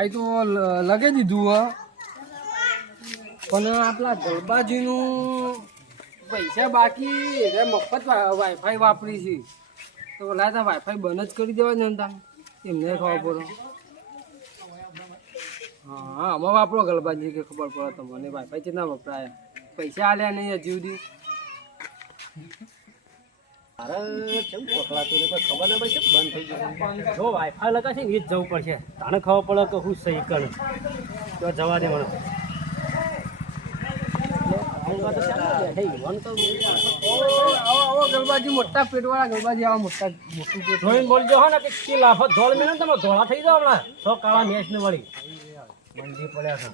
Wifi તો લગાવી દીધું હ, પણ આપણા ગલબાજીનું પૈસા બાકી એટલે મફત વાઈફાઈ વાપરી છે, તો ઓલા તો વાઈફાઈ બંધ જ કરી દેવા ને તા એમને ખબર પડે. હા અમે વાપરો ગલબાજી કે ખબર પડે તમને વાઈફાઈ કેટલા વપરાય, પૈસા આલ્યા નહીં હજી સુધી. અરે કેમ પકડાતું નહીં કોઈ ખબર ના પડે બંધ થઈ ગયું. જો વાઈફાઈ લગાશે ને એ જ જવું પડશે, તને ખબર પડે કે હું સહી કર તો જવા દે મને. ગલબાજી મોટા પેટવાળા ગલબાજી આવા મોટું પેટ જોઈને બોલજો હો ને કે લાફો ધોળ મેં તમે ધોળા થઈ જાવ હમણાં તો કાળા મેચ ને વળી મંદી પડ્યા છે.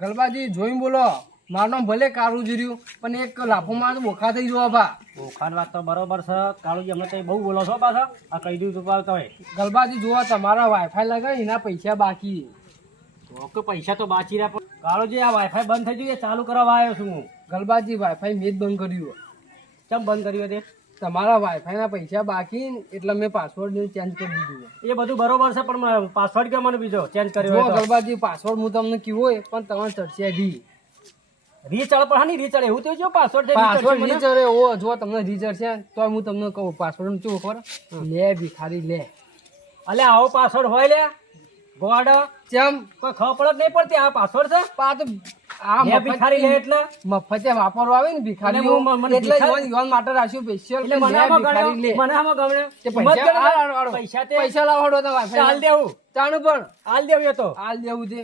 ગલબાજી જોઈને બોલો, મારું નામ ભલે કાળું જીર્યું પણ એક લાફોમાં તો બોખા થઈ જવા ભા. ઓખાન વાત તો બરોબર છે કાળુજી, હમણાં તો બહુ બોલો છો પાછા. આ કહી દીધું પાવતા હોય ગલબાજી જોવા તમારા વાઈફાઈ લગાવી એના પૈસા બાકી. તો પૈસા તો બાચી રહ્યા પણ કાળુજી આ વાઈફાઈ બંધ થઈ ગયું એ ચાલુ કરવા આવ્યો છું હું. ગલબાજી વાઈફાઈ મેં જ બંધ કર્યું. કેમ બંધ કર્યું તે? તમારા વાઈફાઈના પૈસા બાકી એટલે મેં પાસવર્ડ ચેન્જ કરી દીધું. એ બધું બરોબર છે પણ પાસવર્ડ કેમ મને બીજો ચેન્જ કર્યો જો હોય તો? ગલબાજી પાસવર્ડ હું તમને કીધું હોય પણ તમારે ચડશે ડી રીચાર્જ પણ હા નહીં રીચાર્જ એવું તો જો પાસવર્ડ પાસવર્ડ રીચર ઓ જો તમને રીચર છે તો હું તમને કહું પાસવર્ડ શું ખબર લે ભિખારી લે. અલે આવો પાસવર્ડ હોય લે ગોડ ચમ કોઈ ખબર જ નહીં પડતી આ પાસવર્ડ છે. પા તો આ લે ભિખારી લે એટલે મફતે વાપરવા આવે ને ભિખારી અને હું મને એટલે ભિખારી- યોન માટે રાખ્યું સ્પેશિયલ એટલે મને આમાં ગણ્યો મને આમાં ગમે તે પૈસા તે પૈસા લાવડો તો હાલ વાઈફાઈ દેવું તાણું પણ હાલ દેવું એ તો હાલ દેવું છે.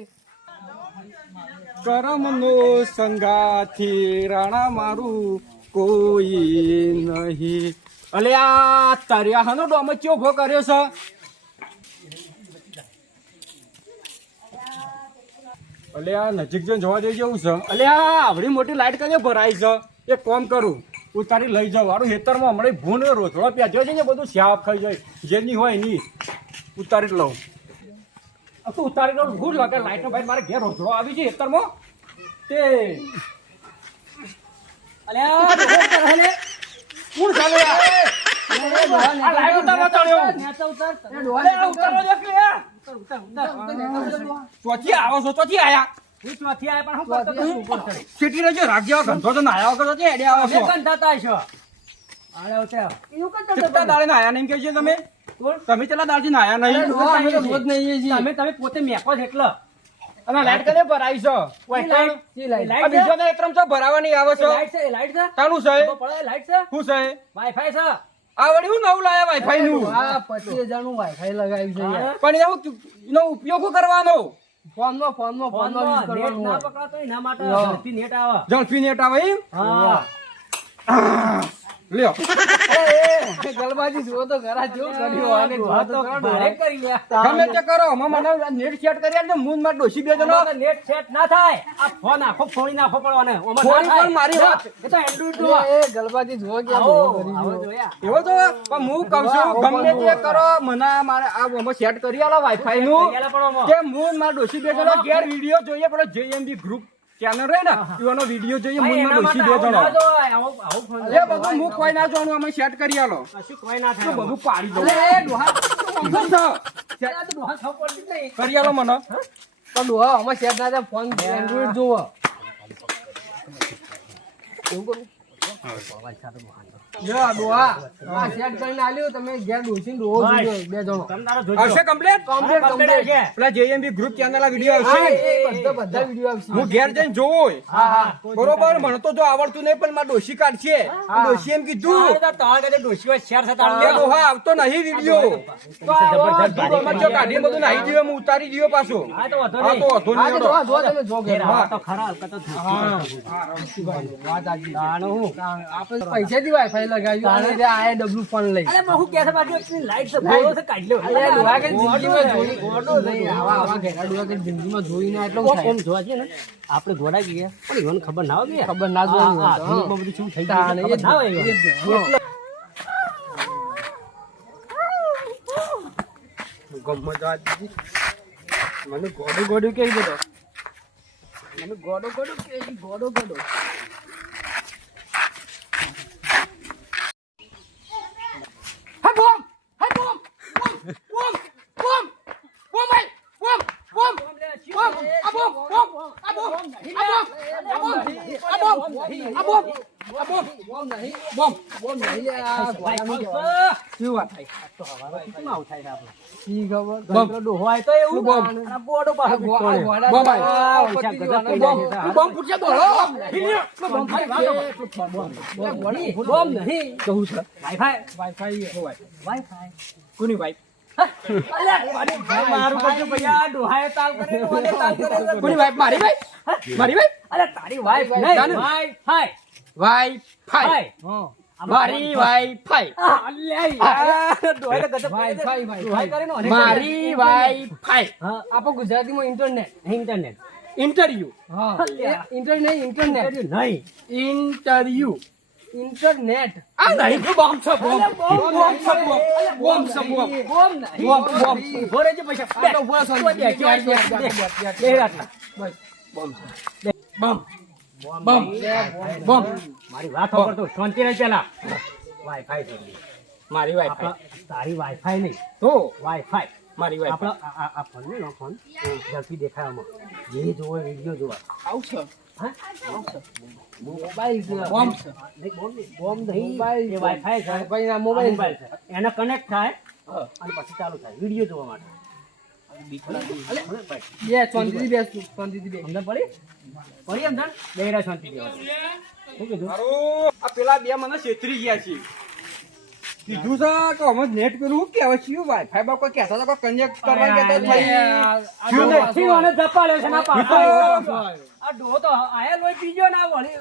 કરમનો સંગાથી રાણા મારું કોઈ નહીં. અલે આ તરિયા હાનો ડોમો ચોખ્ખો કર્યો છે. અલે આ નજીક જઈને જોવા જઈ જવું છે. અલે આ આવડી મોટી લાઈટ કઈ ભરાઈ છે. એક કામ કરું ઉતારી લઈ જાઉં વાળું હેતરમાં હમણાં ભૂંડ રોથડો પ્યાજો છે ને બધું સ્યાપ ખાઈ જાય જેની હોય ની ઉતારી જ લઉં. તું ઉતારી લો ભૂલ લાગે લાઈટનો ભાઈ મારે ઘેર રોજડો આવી છે ખેતરમાં તે અલ્યા બહુ કરે લે કોણ ચાલે આ લાઈટ ઉતારવા ચાલ્યો નેચા ઉતાર અલે આ ઉતારવા દે કે ચોથી આવો છો ચોથી આયા હું ચોથી આયા પણ હું કરતો તો ઉપર ચડી સીટી રહેજો રાખજો ગંધો તો નાયા વગર તો એડે આવો બે છો કંટાતા છો આલે ઉતાર એવું કરતો કેટલા દાડે નાયા નહીં કહેજો તમે તમે કેટલા દાડથી નાયા નહીં અમે તો રોજ નહીં છીએ. તમે પોતે મેકો છે એટલે અને લાઈટ કને ભરાઈ છે ઓય લાઈટ શી લાઈટ? આ બીજો ને એકરમ છો ભરાવાની આવે છે લાઈટ છે લાઈટ છે તાનું છે ખબર પડે લાઈટ છે શું છે વાઈફાઈ છે આ વળી હું નવું લાયા વાઈફાઈ નું આ 25,000 નું વાઈફાઈ લગાવ્યું છે યાર. પણ એનો ઉપયોગ શું કરવાનો ફોનમાં યુઝ નેટ કરવાનું ના હોય. પકડાતો એના માટે હા. ઝડપી નેટ આવે ઝડપી નેટ આવે એમ હા લ્યો એ ગલબાજી જુઓ તો ઘરા જેવું કર્યું આને જુઓ તો ખરા ભારે ડોહા. કરી લ્યા ગમે તે કરો મને નેટ સેટ કરી આપજો મૂન માં ડોસી બે જણો આમાં તો નેટ સેટ ના થાય આ ફોન આખો ફોડી નાખો પડવાને ઓમાં ફોડી ના થાય. પણ મારી વાત. એ તો એન્ડ્રોઈડ નો એ ગલબાજી જુઓ કે આ આવો ડોહો કરી આવો ગયો. જોયા એવો તો પણ હું કહું છું ગમે તે કરો મને મારે આ ઓમાં સેટ કરી આલો વાઈફાઈ નું પેલા પણ ઓમાં. કે મૂન માં ડોસી બે જણો ઘેર વિડિયો જોઈએ પેલો જેએમબી ગ્રુપ ચેનલ રહે ને એનો વિડિયો જોઈએ ભાઈ, મૂન માં એના ડોસી બે માટે જણો આવું ના જોવાય. આવું ફોન એ બધું હું કોઈ ના જાણું અમે સેટ કરી આલો કશું કોઈ ના તો થાય બધું પાડી દઉં અલે એ ડોહા શું છે? આ તો ડોહા ખાવ પડતી જ નહીં. કરી આલો મને પણ ડોહા આમાં સેટ ના થાય ફોન એન્ડ્રોઈડ જુઓ. એવું કરું? જો આ ડોહા આ સેટ કરીને આલ્યું તમે ઘેર ડોસીને ડોહો જોજો બે જણો. તમે તારો જોજો. આવશે કમ્પ્લીટ કમ્પ્લીટ કમ્પ્લીટ કમ્પ્લીટ. છે. પેલા જેએમબી ગ્રુપ ચેનલ આ વિડિયો હા આવશે એ બધા વિડીયો આવશે. હું ઘેર જઈને જોવું હા હા બરોબર મને તો જો આવડતું નહીં પણ મારે ડોશી કાઢશે ડોશી એમ કીધું તમારે કદે ડોશીઓ શેર છે તારે એ લ્યો. ડોહા આવતો નહીં વિડિયો જબરજસ્ત ભારે આમાં જો કાઢી બધું નાહી દીધું હું ઉતારી દીધો પાછો હા તો વાંધો હા નહીં. તો વાંધો હા નહીં તો ડોહા જો તમે જો ઘેર. હા તો ખરા હલકા તો વાત સાચી. તાણું હું. આપણે પૈસાથી વાઈફાઈ લગાવ્યું અને જે આ ડબલું ફોન લઈ. અરે બહુ કે છે બાજુ એટલી લાઈટ છે બોલો છે કાઢ લ્યો. અલે આ ડોહા કે ગોડો જિંદગીમાં છે. જોઈ ગોડો નહીં. આવા ઘેરા ડોહા કે જિંદગીમાં જોઈને એટલું થાય. એમ જોવા જઈએ ને આપણે ઘોડા ગયા પણ ઈવન ખબર ના હોય ખબર ના જ હોય ને. હા, ધૂળમાં બધું શું થઈ ગયું તાણે છે, એ જ ખબર ના હોય ને, ઈવન. એ જ ને. ગમત વાત દીધી. મને ગોડું ગોડું કેવી બધો મને ગોડો ગોડો કેવી ગોડો ગોડો હા બોમ હા બોમ બોમ બોમ બોમ ભાઈ બોમ બોમ્બ નહીં બોમ્બ નહીં લે આ ગોળાનું કહેવાય. શું વાત થાય? તો હવારે કેટલું આવું થાય છે આપણે? શી ખબર? ગંતરો ડોહો આય તો એવું બોમ્બ. અને બોડો પાછો આ ગોળા- પીટકો લે. બોમ્બ આ પતી પૈસા જવાનો. ગજબ બોમ્બ. થઈ જાય છે. બોમ્બ ફૂટશે બોલો. બોમ્બ ખાલી વાતો કર. બોમ્બ નહીં. કહું છે વાઈફાઈ. Wifi wifi. કોની વાઈફ? મારું બધું ભૈયા ડોહાએ તાલ કરેલું, મને તાલ કરેલું. કોની વાઈફ? મારી વાઈફ? મારી વાઈફ? અરે તારી વાઈફ નહીં, જાનું. વાઈફાઈ. વાઈફાઈ. હાય. હા. મારી વાઈફાઈ. અલ્યા યાર. ડોહાએ તો ગજબ કરી દે. વાઈફાઈ, ડોહાએ કરીને મને મારી વાઈફાઈ. હા, આપો ગુજરાતીમાં ઇન્ટરનેટ. ઇન્ટરનેટ. ઇન્ટરવ્યુ. હા. અલ્યા. Internet internet. નહીં. ઇન્ટરવ્યુ. ઇન્ટરનેટ. આ નહીં કે બોમ્બ છે બોમ્બ. બોમ્બ છે બોમ્બ. બોમ્બ છે બોમ્બ. બોમ્બ નહીં. Bomb bomb. ઉભો રહેજે પૈસા. આ તો ઉભો રહો, શાંતિ. બે, બે, બે, બે, બે, બે રાતના. બસ. બોમ્બ છે. બોમ્બ. બોમ્બ. વાઈફાઈ. બોમ્બ. મારી વાત સાંભળતો શાંતિ રહે પેલા. વાઈફાઈ છે. મારી વાઈફાઈ. આપણા તારી વાઈફાઈ નહીં, તો વાઈફાઈ. મારી વાઈફાઈ. આપણા આ ફોન ને ફોન ઝડપી દેખાવામાં જે જોવો એ વિડીયો જોવા. આવું છે. હા? મોબાઈલ છે. બોમ્બ છે. નહીં, બોમ્બ નહીં. બોમ્બ નહીં. મોબાઈલ એ છે. વાઈફાઈ છે. વાઈફાઈ ના આ મોબાઈલ મોબાઈલ છે. એને કનેક્ટ થાય હા. અને પછી ચાલુ થાય વિડીયો જોવા માટે. બે શાંતિથી બેસ તું. શાંતિથી બેસ. સમજણ પડી? પડી સમજણ? બે રહ્યા શાંતિ દેવાની. શું કીધું? મારું આ પેલા બે મને છેતરી ગયા છે કીધું છે કે અમે નેટ પેલું શું કહેવાય છે વાઈફાઈ માં કોઈ કહેતા હતા કોઈ કનેક્ટ કરવા કહેતા ભાઈ શું નહીં? શું આને ધપાડ્યો છે ના પાડ્યો? તો- આ ડોહો તો આયા લોહી પીજો ના વળી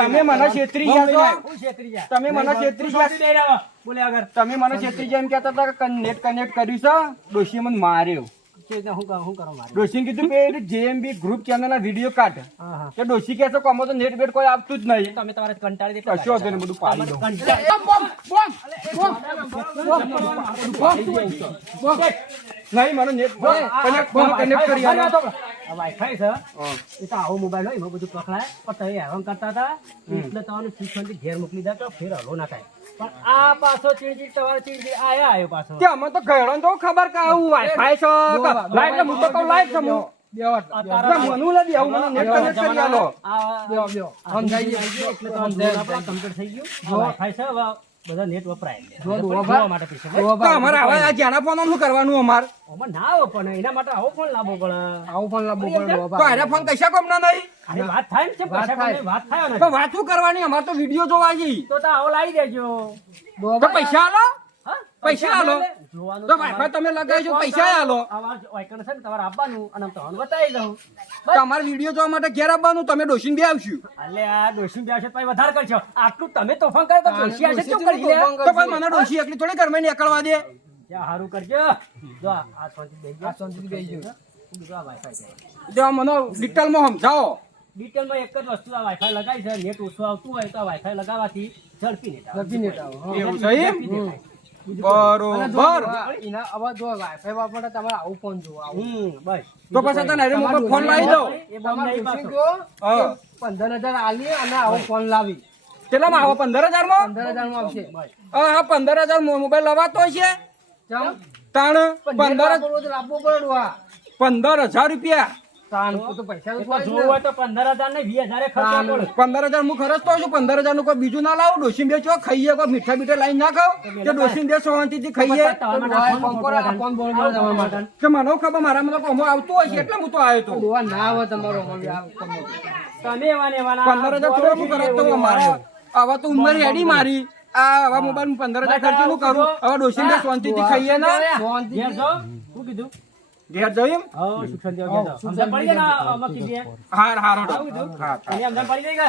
તમે મને છેતરી ગયા છો હું છેતરી ગયા. તમે મને છેતરી ગયા શાંતિ દઈ રહ્યો. બોલે આગળ. તમે મને છેતરી ગયા એમ કહેતા હતા કે નેટ કનેક્ટ કર્યું છે ડોશીએ મને માર્યો હું કરો મારે? ડોશીને કીધું કે જેએમબી ગ્રુપ ચેનલ ના વિડીયો કાઢ હા, હા. કે ડોશી કહે છે કે અમે તો નેટ બેટ કોઈ આપતું જ નહીં તમે તમારે કંટાળી દે. કશો વાંધો નહીં, બધું પાડી દઉં. નહીં મને નેટ કનેક્ટ કરી આલો. આ વાઈફાઈ છે એ તો આવો મોબાઈલ હોય એમાં બધું પકડાય પણ તમે હેરાન કરતા હતા એટલે તમારે શીખવાથી ઘેર મોકલી દે તો ફેર હલો ના થાય. પણ આ પાછો ચીડચીડ તમારે ચીડચીડ આવ્યો પાછો. કે અમે તો ગયડો તો ખબર કે આવું વાઈફાઈ છે લાઈટ ને હું તો કહું લાઈટ છે હું આ તારા મનુ નથી આવું મને નેટ કનેક્ટ કરી આલો. સમજાઈ ગયું એટલે તો કમ્પ્લીટ થઈ ગયું. વાઈફાઈ છે હવે બધા નેટ વપરાય જોવા માટે પૈસા તો અમારે હવે આ જ્યાંના ફોન શું કરવાનું અમાર આમાં ના આવો પણ એના માટે આવો પણ લાવવો પડે. આવું પણ લાવવું પડે તો બાબા. આના ફોન કશા કામના નહીં અરે વાત થાય ને છે પૈસા થાય. તમને વાત થાય ને તો વાત શું કરવાની અમારે તો વિડીયો જોવા જઈ તો આવો લાવી દેજો. તો પૈસા આલો હા? પૈસા આલો. જોવાનું તો વાઈફાઈ તમે લગાવજો પૈસા આલો આવા વાયકણ છે ને તમારે આપવાનું અને તમને બતાવી દઉં. તો અમારે વિડીયો જોવા માટે ઘેર આવવાનું તમે ડોસીને બે આવશું અલે આ ડોશી બે છે પછી વધારે કરશો. આટલું તમે તોફાન કરે તો ડોશી આ છે શું કરી લે? તો પણ મને ડોસી એકલી થોડી ઘરમાં નીકળવા દે જ્યાં હારું કરજો. જો આ શાંતિ બેસી આ શાંતિથી બેસી જાઓ. જો આ વાઈફાઈ છે. તો મને ડિટેલમાં સમજાવો ડિટેલમાં એક જ વસ્તુ આ વાઈફાઈ લગાવી છે. નેટ ઓછું આવતું હોય તો આ વાઈફાઈ લગાવવાથી ઝડપી નેટ આવે. ઝડપી નેટ આવે. હા. એવું છે એમ? ઝડપી દેખાય. અને જો બરોબર આ એના હવે જો વાઈફાઈ વાપરતા તમારે આવું ફોન જોવો આવું. બસ. તો પછી તને અરે મોબાઈલ ફોન લાવી દો એ બંધ તમારે નહીં ડોશી પાછો. કહો હા. કે 15,000 આલી અને આવો ફોન લાવી. કેટલામાં આવો 15,000 માં 15,000 માં આવશે. હા 15,000 મોબાઈલ લવાતો છે ચમ? તાણ પણ નેટ 15 વાપરવું હોય તો લાવવું પડે ડોહા. 15,000 રૂપિયા તાન તો પૈસા તો એ તો થોડા જ જોવું ને. હોય તો 15,000 ને 20,000 ખર્ચવા પડે. 15,000 હું ખર્ચતો છું 15,000 નું કોઈ બીજું ના લાવું ડોસી બે ચો ખાઈએ કોઈ મીઠા બીઠા લાઈન ના ખાવ કે ડોસી બે શાંતિથી ખાઈએ તમારા માટે ડોહાએ ફોન ફોન કરો, આ ફોન બોલ બોલ તમારા માટે. કે મને ખબર મારા મને કોમો આવતું હોય છે એટલે હું તો આવ્યો તો ડોહા ના આવે તમારો અમારે આ તમે. તમે એવાને એવાના 15,000 થોડા હું કરતો હું મારે આવા તો ઉંમર હેડી મારી આ આવા મોબાઈલ 15,000 ખર્ચી હું કરું હવે ડોસી બે શાંતિથી ખાઈએ ના શાંતિથી. ઘેર જાઓ. શું કીધું? ઘેર જઈએ હા, શિક્ષણ દેવા ઘેર જાઓ. સમજણ પડી જાય ને આમાં કીધી? હાર હાર શું કીધું? હા એને સમજણ પડી જાય કે?